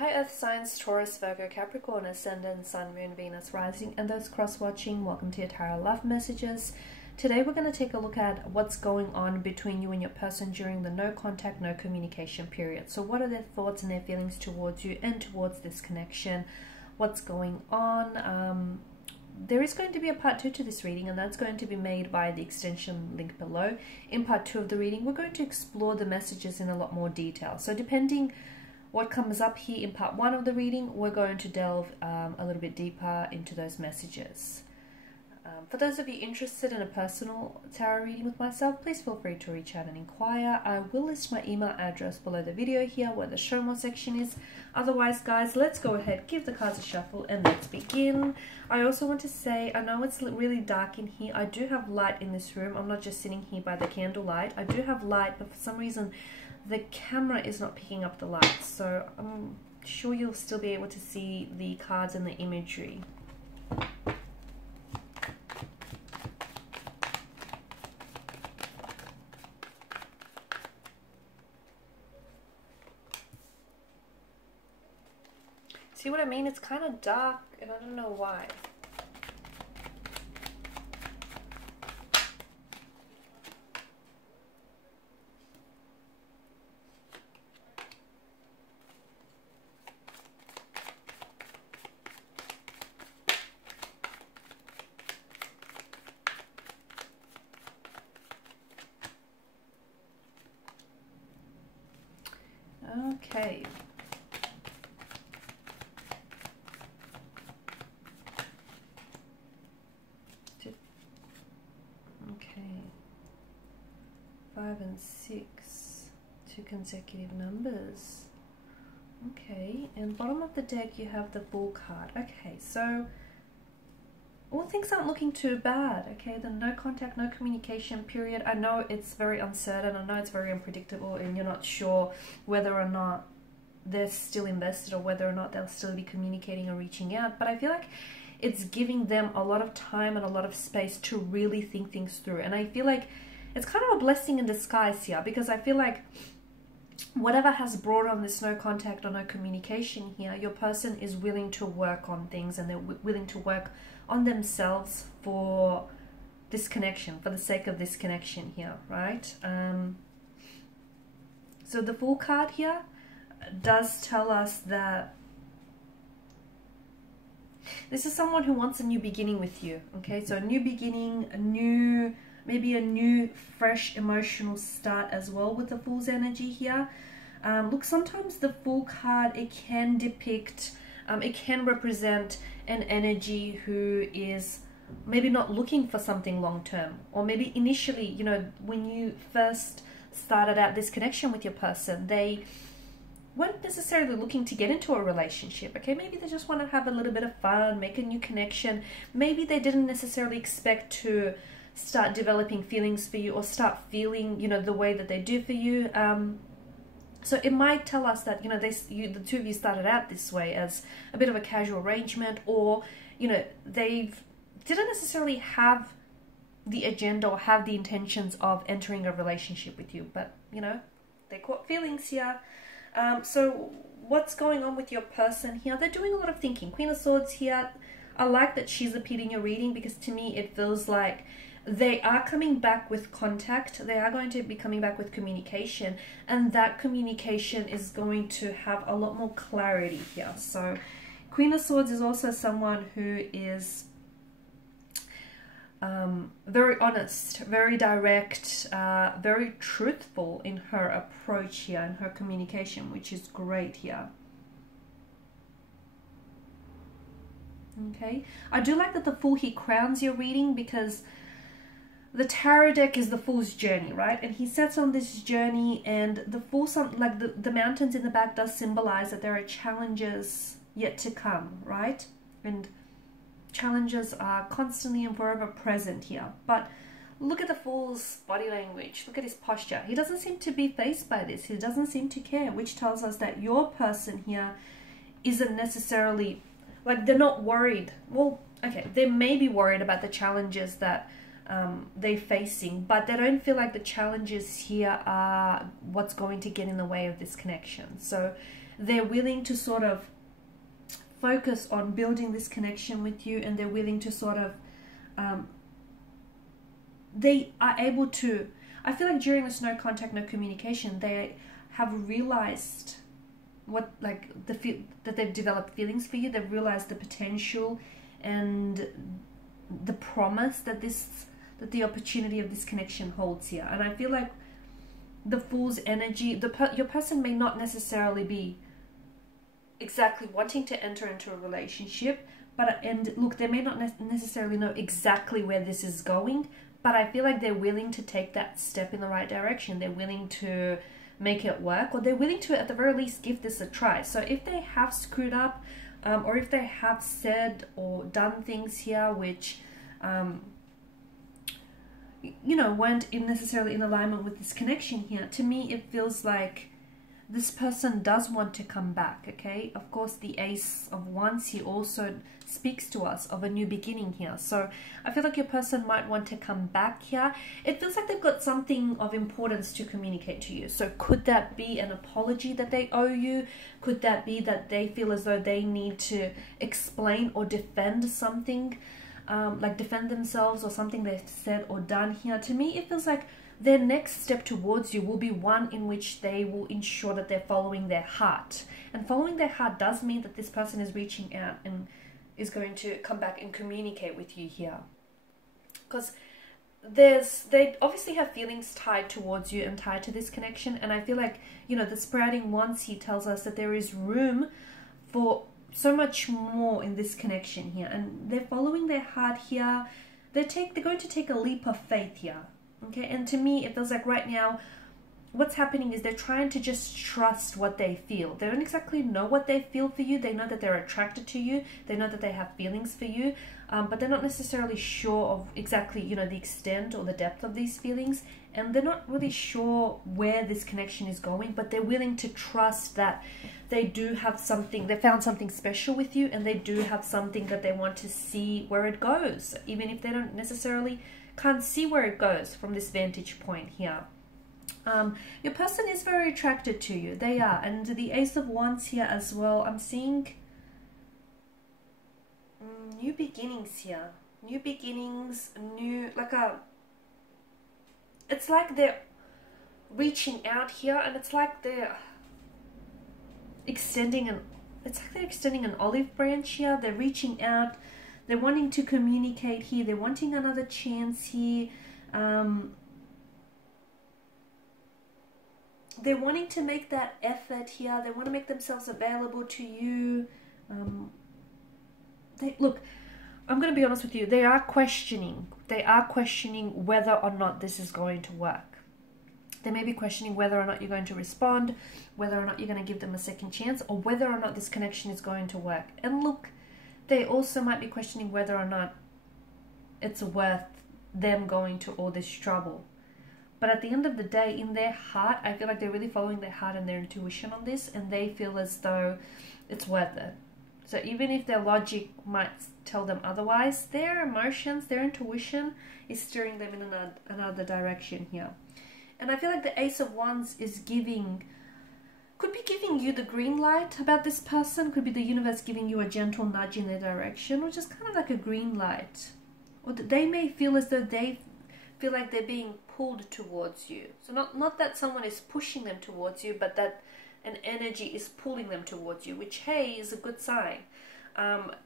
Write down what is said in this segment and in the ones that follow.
Hi Earth Signs, Taurus, Virgo, Capricorn, Ascendant, Sun, Moon, Venus, Rising, and those cross-watching. Welcome to your Tarot Love Messages. Today we're going to take a look at what's going on between you and your person during the no contact, no communication period. So what are their thoughts and their feelings towards you and towards this connection? What's going on? There is going to be a part 2 to this reading, and that's going to be made via the extension link below. In part 2 of the reading, we're going to explore the messages in a lot more detail. So depending what comes up here in part 1 of the reading, we're going to delve a little bit deeper into those messages. For those of you interested in a personal tarot reading with myself, please feel free to reach out and inquire. I will list my email address below the video here where the show more section is. Otherwise, guys, let's go ahead, give the cards a shuffle, and let's begin. I also want to say, I know it's really dark in here. I do have light in this room. I'm not just sitting here by the candlelight. I do have light, but for some reason the camera is not picking up the light. So I'm sure you'll still be able to see the cards and the imagery. See what I mean? It's kind of dark and I don't know why. Okay. Okay. 5 and 6, 2 consecutive numbers. Okay, and bottom of the deck you have the Fool card. Okay, so all things aren't looking too bad. Okay, the no contact, no communication period. I know it's very uncertain. I know it's very unpredictable, and you're not sure whether or not they're still invested or whether or not they'll still be communicating or reaching out. But I feel like it's giving them a lot of time and a lot of space to really think things through. And I feel like it's kind of a blessing in disguise here, because I feel like whatever has brought on this no contact or no communication here, your person is willing to work on things, and they're willing to work on themselves for this connection, for the sake of this connection here, right? So the Fool card here does tell us that this is someone who wants a new beginning with you. Okay, so a new beginning, maybe a new fresh emotional start as well with the Fool's energy here. Look, sometimes the Fool card, it can depict, it can represent an energy who is maybe not looking for something long term, or maybe initially, you know, when you first started out this connection with your person, they weren't necessarily looking to get into a relationship. Okay, maybe they just want to have a little bit of fun, make a new connection. Maybe they didn't necessarily expect to start developing feelings for you or start feeling, you know, the way that they do for you. So it might tell us that, you know, the two of you started out this way as a bit of a casual arrangement, or, you know, they didn't necessarily have the agenda or have the intentions of entering a relationship with you, but, you know, they caught feelings here. So what's going on with your person here? They're doing a lot of thinking. Queen of Swords here. I like that she's appeared in your reading, because to me it feels like they are coming back with contact. They are going to be coming back with communication, and that communication is going to have a lot more clarity here. So Queen of Swords is also someone who is very honest, very direct, very truthful in her approach here and her communication, which is great here. Okay, I do like that the Fool here crowns your reading, because the tarot deck is the Fool's journey, right? And he sets on this journey, and the Fool, like the mountains in the back, does symbolize that there are challenges yet to come, right? And challenges are constantly and forever present here. But look at the Fool's body language. Look at his posture. He doesn't seem to be fazed by this. He doesn't seem to care, which tells us that your person here isn't necessarily, like, they're not worried. Well, okay, they may be worried about the challenges that they're facing, but they don't feel like the challenges here are what's going to get in the way of this connection. So they're willing to sort of focus on building this connection with you, and they're willing to sort of they are able to, I feel like during this no contact, no communication, they have realized what, like, that they've developed feelings for you. They've realized the potential and the promise that the opportunity of this connection holds here. And I feel like the Fool's energy, your person may not necessarily be exactly wanting to enter into a relationship, and look, they may not necessarily know exactly where this is going, but I feel like they're willing to take that step in the right direction. They're willing to make it work, or they're willing to at the very least give this a try. So if they have screwed up, or if they have said or done things here which you know, weren't necessarily in alignment with this connection here, to me it feels like this person does want to come back, okay? Of course, the Ace of Wands here also speaks to us of a new beginning here. So I feel like your person might want to come back here. It feels like they've got something of importance to communicate to you. So could that be an apology that they owe you? Could that be that they feel as though they need to explain or defend something, like defend themselves or something they've said or done here? To me, it feels like their next step towards you will be one in which they will ensure that they're following their heart. And following their heart does mean that this person is reaching out and is going to come back and communicate with you here. Because they obviously have feelings tied towards you and tied to this connection. And I feel like, you know, the sprouting Wands here tells us that there is room for so much more in this connection here. And they're following their heart here. They're going to take a leap of faith here. Okay, and to me, it feels like right now, what's happening is they're trying to just trust what they feel. They don't exactly know what they feel for you. They know that they're attracted to you. They know that they have feelings for you, but they're not necessarily sure of exactly, you know, the extent or the depth of these feelings. And they're not really sure where this connection is going, but they're willing to trust that they do have something, they found something special with you, and they do have something that they want to see where it goes, even if they don't necessarily can't see where it goes from this vantage point here. Your person is very attracted to you. They are. And the Ace of Wands here as well. I'm seeing new beginnings here. New beginnings, it's like they're reaching out here, and it's like they're extending an olive branch here. They're reaching out. They're wanting to communicate here. They're wanting another chance here. They're wanting to make that effort here. They want to make themselves available to you. Look, I'm going to be honest with you. They are questioning. They are questioning whether or not this is going to work. They may be questioning whether or not you're going to respond, whether or not you're going to give them a second chance, or whether or not this connection is going to work. And look, they also might be questioning whether or not it's worth them going to all this trouble. But at the end of the day, in their heart, I feel like they're really following their heart and their intuition on this, and they feel as though it's worth it. So even if their logic might tell them otherwise, their emotions, their intuition is steering them in another direction here. And I feel like the Ace of Wands could be giving you the green light about this person. Could be the universe giving you a gentle nudge in their direction, or just kind of like a green light. Or they may feel as though they feel like they're being pulled towards you. So not that someone is pushing them towards you, but that an energy is pulling them towards you, which, hey, is a good sign.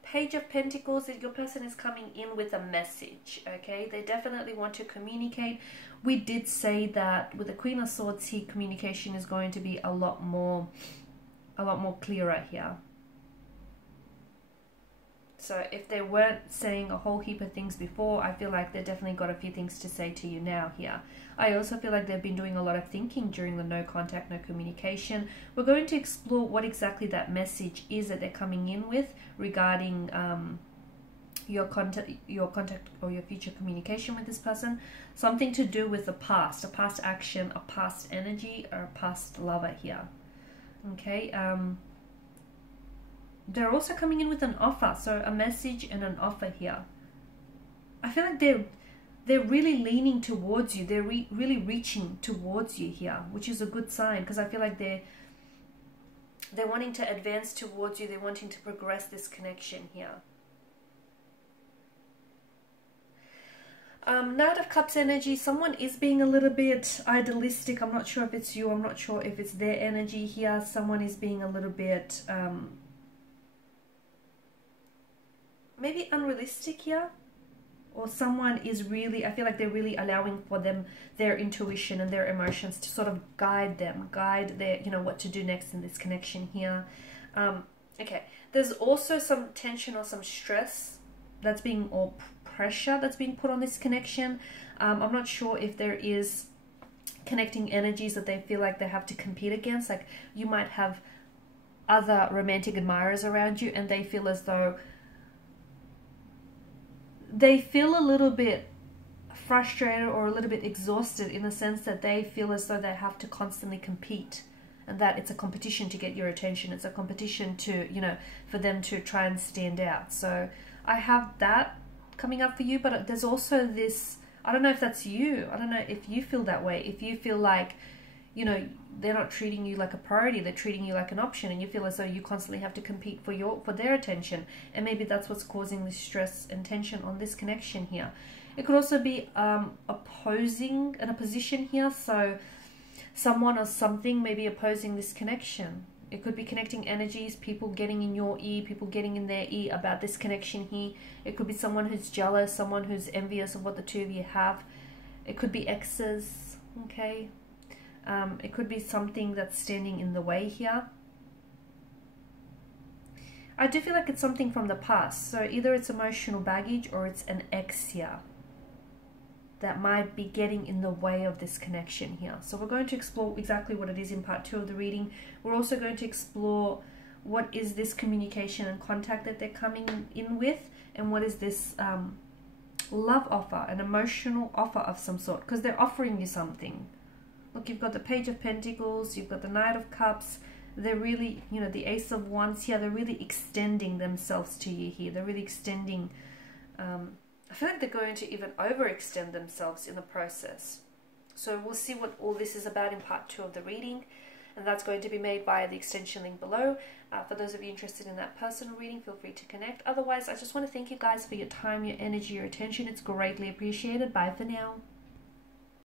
Page of Pentacles, that your person is coming in with a message, okay? They definitely want to communicate. We did say that with the Queen of Swords here, communication is going to be a lot more clearer here. So if they weren't saying a whole heap of things before, I feel like they've definitely got a few things to say to you now here. I also feel like they've been doing a lot of thinking during the no contact, no communication. We're going to explore what exactly that message is that they're coming in with regarding your contact or your future communication with this person. Something to do with the past, a past action, a past energy, or a past lover here. Okay. They're also coming in with an offer, so a message and an offer here. I feel like they're really leaning towards you. They're really reaching towards you here, which is a good sign, because I feel like They're wanting to advance towards you. They're wanting to progress this connection here. Knight of Cups energy, someone is being a little bit idealistic. I'm not sure if it's you, I'm not sure if it's their energy here. Someone is being a little bit maybe unrealistic here, or someone is really, I feel like they're really allowing for their intuition and their emotions to sort of guide their, you know, what to do next in this connection here. Okay, there's also some tension or some stress that's being, or pressure that's being put on this connection. I'm not sure if there is connecting energies that they feel like they have to compete against. Like, you might have other romantic admirers around you and they feel as though they feel a little bit frustrated or a little bit exhausted, in the sense that they feel as though they have to constantly compete, and that it's a competition to get your attention. It's a competition to, you know, for them to try and stand out. So I have that coming up for you, but there's also this, I don't know if that's you. I don't know if you feel that way. If you feel like, you know, they're not treating you like a priority, they're treating you like an option, and you feel as though you constantly have to compete for their attention, and maybe that's what's causing this stress and tension on this connection here. It could also be opposing in a position here, so someone or something may be opposing this connection. It could be connecting energies, people getting in your ear, people getting in their ear about this connection here. It could be someone who's jealous, someone who's envious of what the two of you have. It could be exes, okay? It could be something that's standing in the way here. I do feel like it's something from the past. So either it's emotional baggage or it's an ex here that might be getting in the way of this connection here. So we're going to explore exactly what it is in part 2 of the reading. We're also going to explore what is this communication and contact that they're coming in with, and what is this love offer, an emotional offer of some sort, because they're offering you something. Look, you've got the Page of Pentacles, you've got the Knight of Cups. They're really, you know, the Ace of Wands here, they're really extending themselves to you here. They're really extending, I feel like they're going to even overextend themselves in the process. So we'll see what all this is about in part 2 of the reading, and that's going to be made via the extension link below. For those of you interested in that personal reading, feel free to connect. Otherwise, I just want to thank you guys for your time, your energy, your attention. It's greatly appreciated. Bye for now.